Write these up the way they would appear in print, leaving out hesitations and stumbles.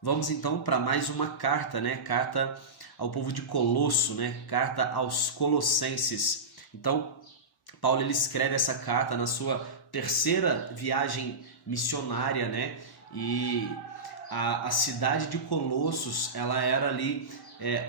Vamos então para mais uma carta, né? Carta ao povo de Colosso, né? Carta aos Colossenses. Então, Paulo ele escreve essa carta na sua terceira viagem missionária, né? E a cidade de Colossos, ela era ali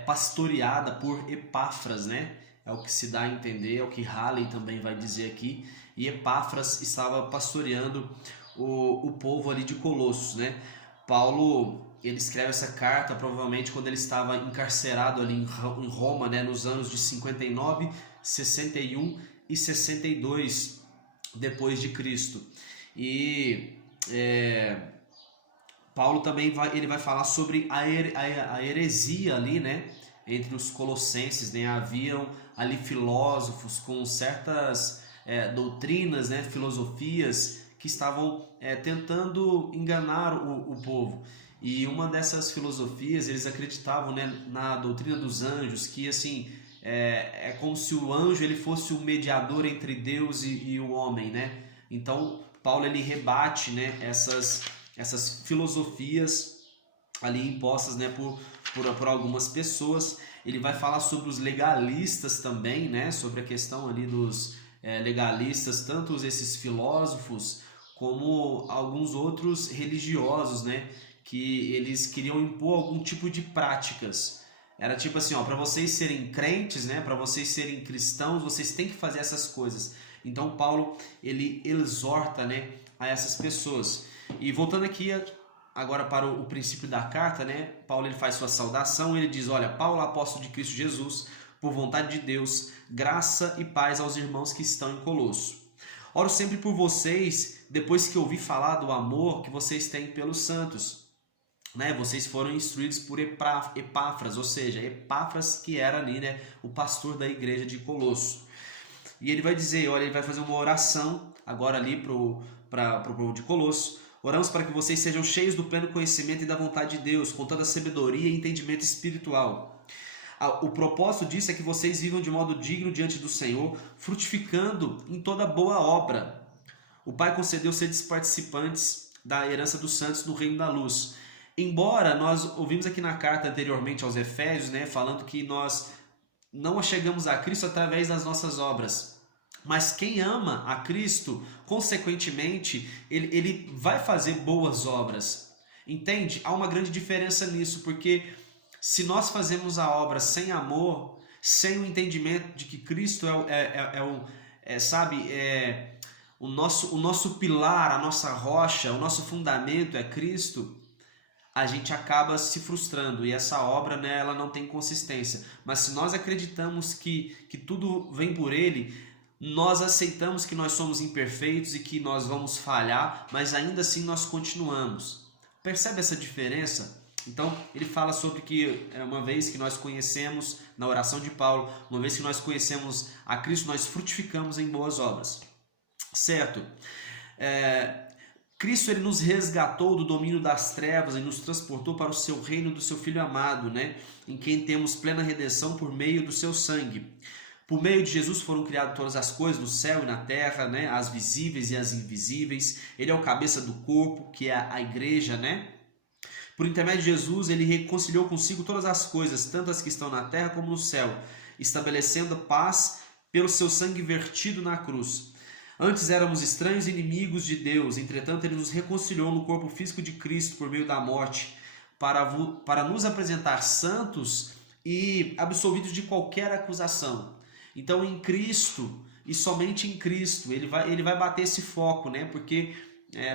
pastoreada por Epáfras, né? É o que se dá a entender, é o que Halley também vai dizer aqui. E Epáfras estava pastoreando o povo ali de Colossos, né? Paulo ele escreve essa carta provavelmente quando ele estava encarcerado ali em Roma, né? Nos anos de 59, 61 e 62 depois de Cristo. E Paulo também ele vai falar sobre a heresia ali, né? Entre os colossenses, né? Haviam ali filósofos com certas doutrinas, né? Filosofias que estavam tentando enganar o povo. E uma dessas filosofias, eles acreditavam, né, na doutrina dos anjos, que assim é como se o anjo ele fosse o mediador entre Deus e o homem, né? Então Paulo ele rebate, né, essas filosofias ali impostas, né, por algumas pessoas. Ele vai falar sobre os legalistas também, né, sobre a questão ali dos legalistas, tanto esses filósofos como alguns outros religiosos, né, que eles queriam impor algum tipo de práticas. Era tipo assim, ó, para vocês serem crentes, né, para vocês serem cristãos, vocês têm que fazer essas coisas. Então Paulo ele exorta, né, a essas pessoas. E voltando aqui agora para o princípio da carta, né, Paulo ele faz sua saudação, ele diz: olha, Paulo, apóstolo de Cristo Jesus, por vontade de Deus, graça e paz aos irmãos que estão em Colosso. Oro sempre por vocês, depois que ouvi falar do amor que vocês têm pelos santos. Né, vocês foram instruídos por Epáfras, ou seja, Epáfras que era ali, né, o pastor da igreja de Colosso. E ele vai dizer, olha, ele vai fazer uma oração agora ali para o povo de Colosso. Oramos para que vocês sejam cheios do pleno conhecimento e da vontade de Deus, com toda a sabedoria e entendimento espiritual. O propósito disso é que vocês vivam de modo digno diante do Senhor, frutificando em toda boa obra. O Pai concedeu seres participantes da herança dos santos no reino da luz. Embora nós ouvimos aqui na carta anteriormente aos Efésios, né, falando que nós não chegamos a Cristo através das nossas obras. Mas quem ama a Cristo, consequentemente, ele vai fazer boas obras. Entende? Há uma grande diferença nisso, porque se nós fazemos a obra sem amor, sem o entendimento de que Cristo o nosso pilar, a nossa rocha, o nosso fundamento é Cristo, a gente acaba se frustrando e essa obra, né, ela não tem consistência. Mas se nós acreditamos que tudo vem por Ele, nós aceitamos que nós somos imperfeitos e que nós vamos falhar, mas ainda assim nós continuamos. Percebe essa diferença? Então ele fala sobre que uma vez que nós conhecemos, na oração de Paulo, uma vez que nós conhecemos a Cristo, nós frutificamos em boas obras. Certo? Cristo ele nos resgatou do domínio das trevas e nos transportou para o seu reino do seu Filho amado, né? Em quem temos plena redenção por meio do seu sangue. Por meio de Jesus foram criadas todas as coisas no céu e na terra, né? As visíveis e as invisíveis. Ele é o cabeça do corpo, que é a igreja, né? Por intermédio de Jesus, ele reconciliou consigo todas as coisas, tanto as que estão na terra como no céu, estabelecendo paz pelo seu sangue vertido na cruz. Antes éramos estranhos e inimigos de Deus, entretanto ele nos reconciliou no corpo físico de Cristo por meio da morte, para nos apresentar santos e absolvidos de qualquer acusação. Então em Cristo, e somente em Cristo, ele vai bater esse foco, né? Porque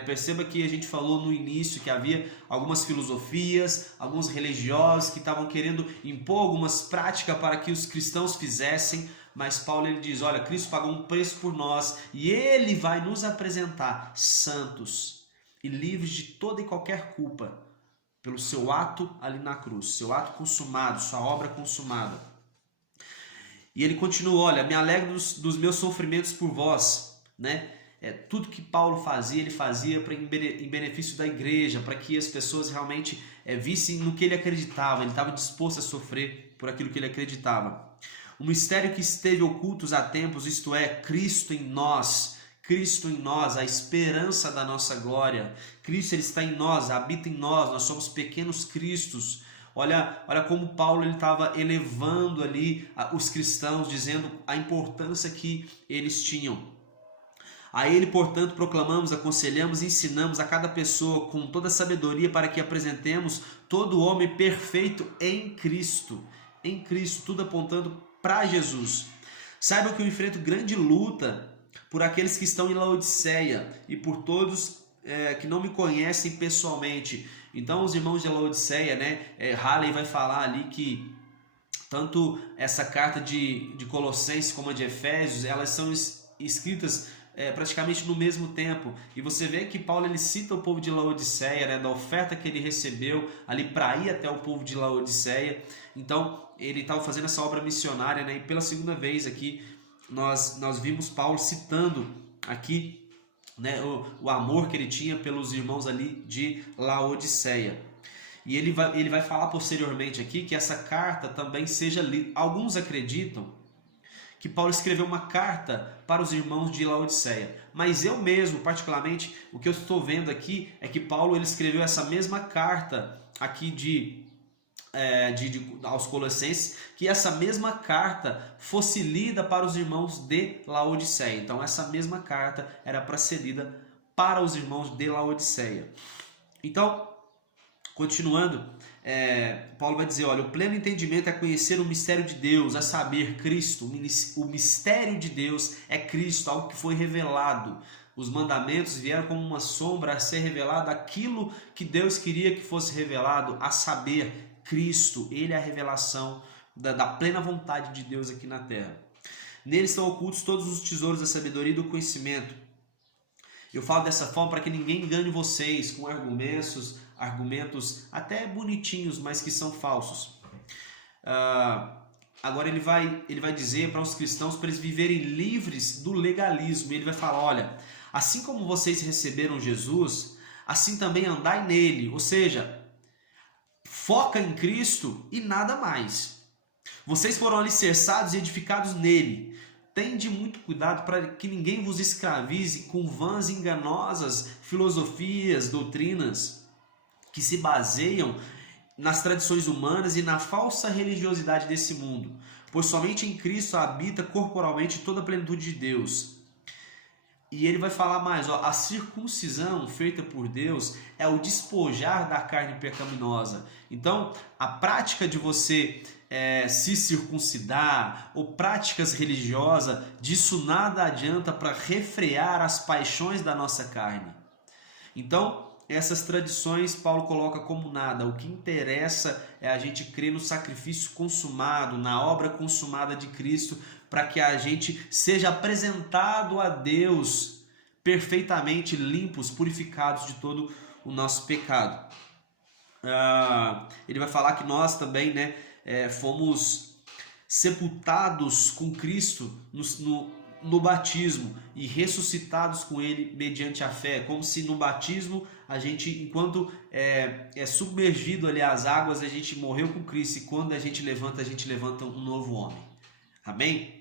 perceba que a gente falou no início que havia algumas filosofias, alguns religiosos que estavam querendo impor algumas práticas para que os cristãos fizessem, mas Paulo ele diz, olha, Cristo pagou um preço por nós e Ele vai nos apresentar santos e livres de toda e qualquer culpa pelo seu ato ali na cruz, seu ato consumado, sua obra consumada. E ele continua, olha, me alegro dos meus sofrimentos por vós, né? Tudo que Paulo fazia, ele fazia em benefício da igreja, para que as pessoas realmente vissem no que ele acreditava, ele estava disposto a sofrer por aquilo que ele acreditava. O mistério que esteve oculto há tempos, isto é, Cristo em nós, Cristo em nós, a esperança da nossa glória. Cristo, ele está em nós, habita em nós somos pequenos cristos. Olha como Paulo estava elevando ali os cristãos, dizendo a importância que eles tinham. A ele, portanto, proclamamos, aconselhamos e ensinamos a cada pessoa com toda a sabedoria para que apresentemos todo homem perfeito em Cristo. Em Cristo, tudo apontando para Jesus. Saibam que eu enfrento grande luta por aqueles que estão em Laodiceia e por todos que não me conhecem pessoalmente. Então, os irmãos de Laodiceia, Halley vai falar ali que tanto essa carta de Colossenses como a de Efésios, elas são escritas praticamente no mesmo tempo, e você vê que Paulo ele cita o povo de Laodiceia, da oferta que ele recebeu ali para ir até o povo de Laodiceia. Então ele estava fazendo essa obra missionária, e pela segunda vez aqui nós vimos Paulo citando aqui o amor que ele tinha pelos irmãos ali de Laodiceia. E ele vai falar posteriormente aqui que essa carta também seja lida. Alguns acreditam que Paulo escreveu uma carta para os irmãos de Laodiceia, mas eu mesmo, particularmente, o que eu estou vendo aqui é que Paulo ele escreveu essa mesma carta aqui aos Colossenses, que essa mesma carta fosse lida para os irmãos de Laodiceia. Então essa mesma carta era para ser lida para os irmãos de Laodiceia. Então, continuando, Paulo vai dizer, olha, o pleno entendimento é conhecer o mistério de Deus, a saber, Cristo. O mistério de Deus é Cristo, algo que foi revelado. Os mandamentos vieram como uma sombra a ser revelado aquilo que Deus queria que fosse revelado, a saber, Cristo. Ele é a revelação da plena vontade de Deus aqui na terra. Nele estão ocultos todos os tesouros da sabedoria e do conhecimento. Eu falo dessa forma para que ninguém engane vocês com argumentos até bonitinhos, mas que são falsos. Agora ele vai dizer para os cristãos para eles viverem livres do legalismo. Ele vai falar, olha, assim como vocês receberam Jesus, assim também andai nele. Ou seja, foca em Cristo e nada mais. Vocês foram alicerçados e edificados nele. Tende muito cuidado para que ninguém vos escravize com vãs e enganosas filosofias, doutrinas que se baseiam nas tradições humanas e na falsa religiosidade desse mundo, pois somente em Cristo habita corporalmente toda a plenitude de Deus. E ele vai falar mais, a circuncisão feita por Deus é o despojar da carne pecaminosa. Então, a prática de você se circuncidar ou práticas religiosas, disso nada adianta para refrear as paixões da nossa carne. Então, essas tradições Paulo coloca como nada. O que interessa é a gente crer no sacrifício consumado, na obra consumada de Cristo, para que a gente seja apresentado a Deus perfeitamente limpos, purificados de todo o nosso pecado. Ele vai falar que nós também, fomos sepultados com Cristo no batismo e ressuscitados com Ele mediante a fé, como se no batismo a gente, enquanto é submergido ali às águas, a gente morreu com Cristo, e quando a gente levanta um novo homem. Amém?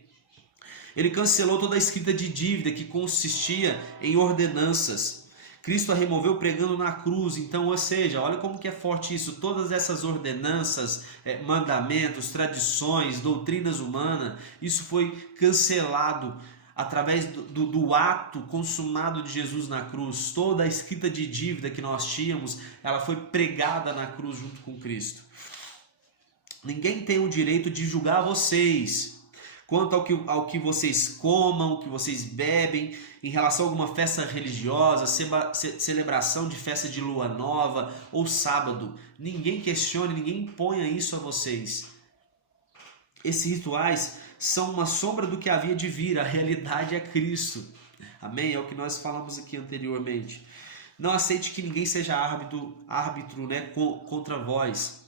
Ele cancelou toda a escrita de dívida que consistia em ordenanças. Cristo a removeu pregando na cruz. Então, ou seja, olha como que é forte isso. Todas essas ordenanças, mandamentos, tradições, doutrinas humanas, isso foi cancelado através do ato consumado de Jesus na cruz. Toda a escrita de dívida que nós tínhamos, ela foi pregada na cruz junto com Cristo. Ninguém tem o direito de julgar vocês quanto ao que vocês comam, o que vocês bebem, em relação a alguma festa religiosa, celebração de festa de lua nova ou sábado. Ninguém questione, ninguém imponha isso a vocês. Esses rituais são uma sombra do que havia de vir, a realidade é Cristo. Amém? É o que nós falamos aqui anteriormente. Não aceite que ninguém seja árbitro contra vós.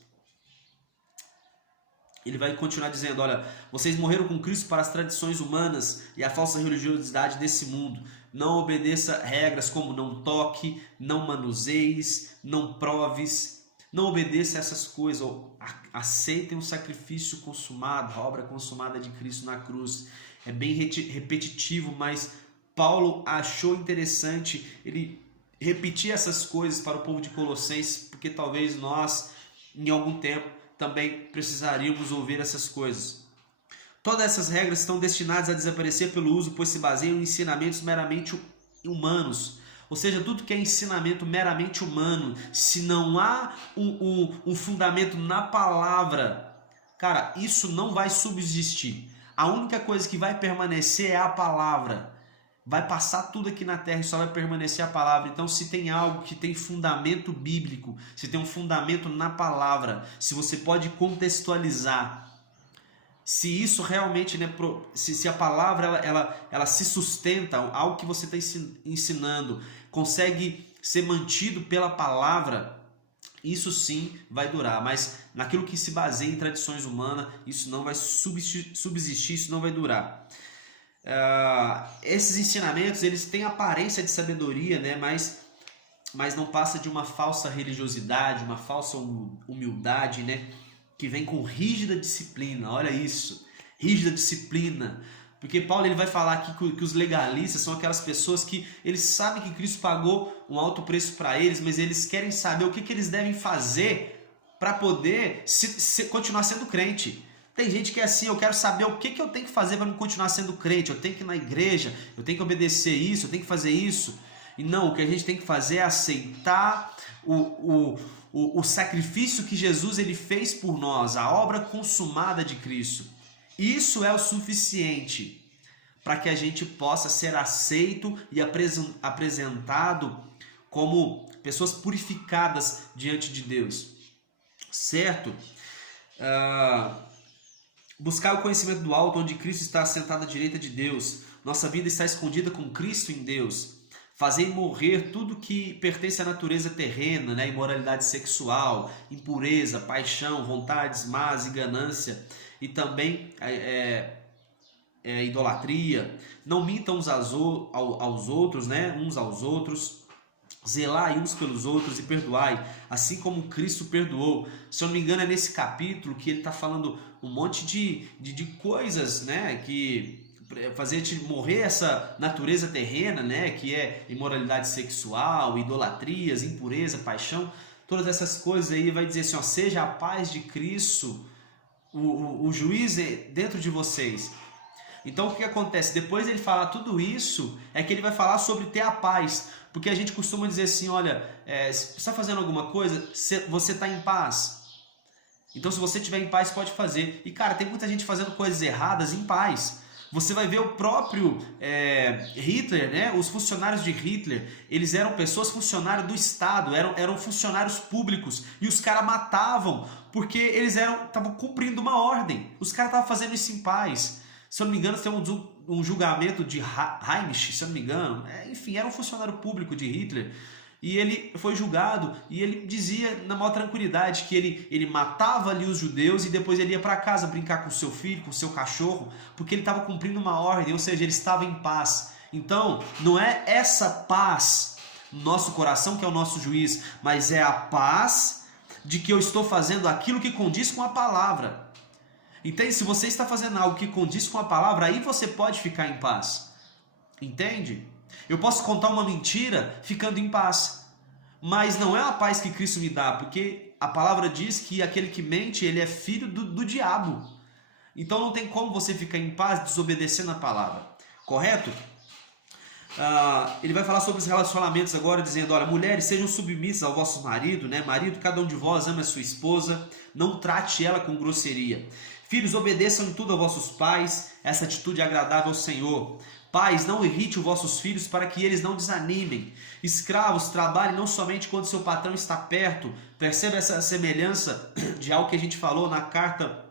Ele vai continuar dizendo, olha, vocês morreram com Cristo para as tradições humanas e a falsa religiosidade desse mundo. Não obedeça regras como não toque, não manuseis, não proves. Não obedeça a essas coisas. Aceitem o sacrifício consumado, a obra consumada de Cristo na cruz. É bem repetitivo, mas Paulo achou interessante ele repetir essas coisas para o povo de Colossenses, porque talvez nós, em algum tempo, também precisaríamos ouvir essas coisas. Todas essas regras estão destinadas a desaparecer pelo uso, pois se baseiam em ensinamentos meramente humanos. Ou seja, tudo que é ensinamento meramente humano, se não há um fundamento na palavra, cara, isso não vai subsistir. A única coisa que vai permanecer é a palavra. Vai passar tudo aqui na terra e só vai permanecer a palavra. Então, se tem algo que tem fundamento bíblico, se tem um fundamento na palavra, se você pode contextualizar, se isso realmente, né, se a palavra ela se sustenta, algo que você está ensinando consegue ser mantido pela palavra, isso sim vai durar. Mas naquilo que se baseia em tradições humanas, isso não vai subsistir, isso não vai durar. Esses ensinamentos, eles têm aparência de sabedoria, né? mas não passa de uma falsa religiosidade, uma falsa humildade, né? Que vem com rígida disciplina. Olha isso, rígida disciplina. Porque Paulo ele vai falar aqui que os legalistas são aquelas pessoas que eles sabem que Cristo pagou um alto preço para eles, mas eles querem saber o que eles devem fazer para poder continuar sendo crente. Tem gente que é assim, eu quero saber o que eu tenho que fazer para me continuar sendo crente. Eu tenho que ir na igreja, eu tenho que obedecer isso, eu tenho que fazer isso. E não, o que a gente tem que fazer é aceitar o sacrifício que Jesus ele fez por nós, a obra consumada de Cristo. Isso é o suficiente para que a gente possa ser aceito e apresentado como pessoas purificadas diante de Deus. Certo? Buscar o conhecimento do alto, onde Cristo está assentado à direita de Deus. Nossa vida está escondida com Cristo em Deus. Fazer morrer tudo que pertence à natureza terrena, né? Imoralidade sexual, impureza, paixão, vontades más e ganância. E também idolatria. Não mintam uns aos outros, né? Uns aos outros. Zelai uns pelos outros e perdoai, assim como Cristo perdoou. Se eu não me engano, é nesse capítulo que ele está falando um monte de coisas, né, que fazer te morrer essa natureza terrena, né, que é imoralidade sexual, idolatrias, impureza, paixão, todas essas coisas aí. Vai dizer assim, ó, seja a paz de Cristo o juiz dentro de vocês. Então o que acontece? Depois ele falar tudo isso, é que ele vai falar sobre ter a paz. Porque a gente costuma dizer assim, olha, se você está fazendo alguma coisa, você está em paz. Então se você estiver em paz, pode fazer. E cara, tem muita gente fazendo coisas erradas em paz. Você vai ver o próprio Hitler, né? Os funcionários de Hitler, eles eram pessoas funcionários do Estado, eram funcionários públicos. E os caras matavam porque eles estavam cumprindo uma ordem. Os caras estavam fazendo isso em paz. Se eu não me engano, tem um julgamento de Heinrich, se eu não me engano. Enfim, era um funcionário público de Hitler. E ele foi julgado e ele dizia na maior tranquilidade que ele matava ali os judeus e depois ele ia para casa brincar com seu filho, com seu cachorro, porque ele estava cumprindo uma ordem, ou seja, ele estava em paz. Então, não é essa paz no nosso coração que é o nosso juiz, mas é a paz de que eu estou fazendo aquilo que condiz com a palavra. Entende? Se você está fazendo algo que condiz com a palavra, aí você pode ficar em paz. Entende? Eu posso contar uma mentira ficando em paz. Mas não é a paz que Cristo me dá, porque a palavra diz que aquele que mente, ele é filho do diabo. Então não tem como você ficar em paz desobedecendo a palavra. Correto? Ele vai falar sobre os relacionamentos agora, dizendo, olha, mulheres, sejam submissas ao vosso marido, né? Marido, cada um de vós ama a sua esposa, não trate ela com grosseria. Filhos, obedeçam em tudo a vossos pais, essa atitude é agradável ao Senhor. Pais, não irrite os vossos filhos para que eles não desanimem. Escravos, trabalhem não somente quando seu patrão está perto. Perceba essa semelhança de algo que a gente falou na carta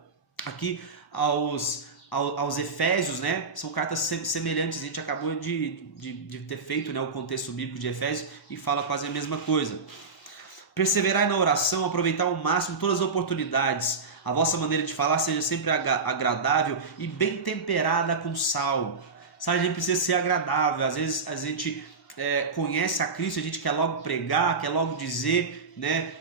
aqui aos Efésios, né? São cartas semelhantes. A gente acabou de ter feito, né, o contexto bíblico de Efésios e fala quase a mesma coisa. Perseverai na oração, aproveitar ao máximo todas as oportunidades. A vossa maneira de falar seja sempre agradável e bem temperada com sal. Sabe, a gente precisa ser agradável. Às vezes a gente conhece a Cristo, a gente quer logo pregar, quer logo dizer, né,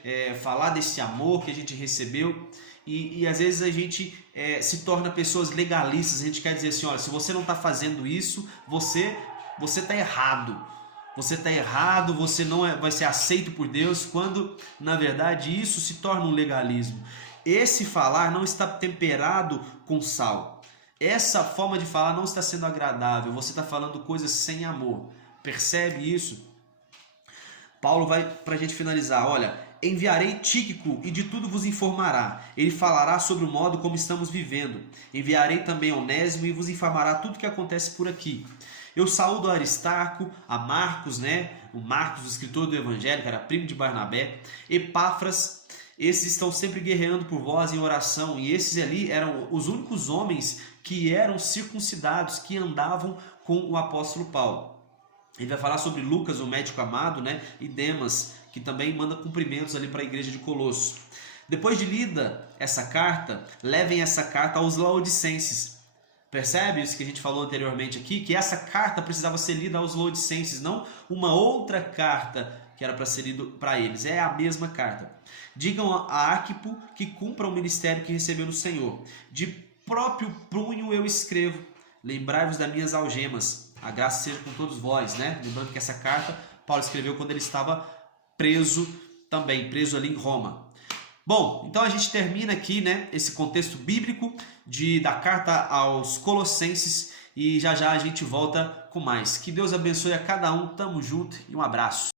falar desse amor que a gente recebeu. E às vezes a gente se torna pessoas legalistas. A gente quer dizer assim, olha, se você não está fazendo isso, você você está errado. Você está errado, você não vai ser aceito por Deus, quando na verdade isso se torna um legalismo. Esse falar não está temperado com sal. Essa forma de falar não está sendo agradável. Você está falando coisas sem amor. Percebe isso? Paulo vai para a gente finalizar. Olha, enviarei Tíquico e de tudo vos informará. Ele falará sobre o modo como estamos vivendo. Enviarei também Onésimo e vos informará tudo o que acontece por aqui. Eu saúdo a Aristarco, a Marcos, o Marcos, o escritor do Evangelho, que era primo de Barnabé, Epáfras. Esses estão sempre guerreando por vós em oração, e esses ali eram os únicos homens que eram circuncidados, que andavam com o apóstolo Paulo. Ele vai falar sobre Lucas, o médico amado, e Demas, que também manda cumprimentos ali para a igreja de Colosso. Depois de lida essa carta, levem essa carta aos laodicenses. Percebe isso que a gente falou anteriormente aqui? Que essa carta precisava ser lida aos laodicenses, não uma outra carta que era para ser lido para eles. É a mesma carta. Digam a Arquipo que cumpra o ministério que recebeu no Senhor. De próprio punho eu escrevo. Lembrai-vos das minhas algemas. A graça seja com todos vós, Lembrando que essa carta Paulo escreveu quando ele estava preso também, preso ali em Roma. Bom, então a gente termina aqui, esse contexto bíblico da carta aos Colossenses, e já já a gente volta com mais. Que Deus abençoe a cada um, tamo junto e um abraço.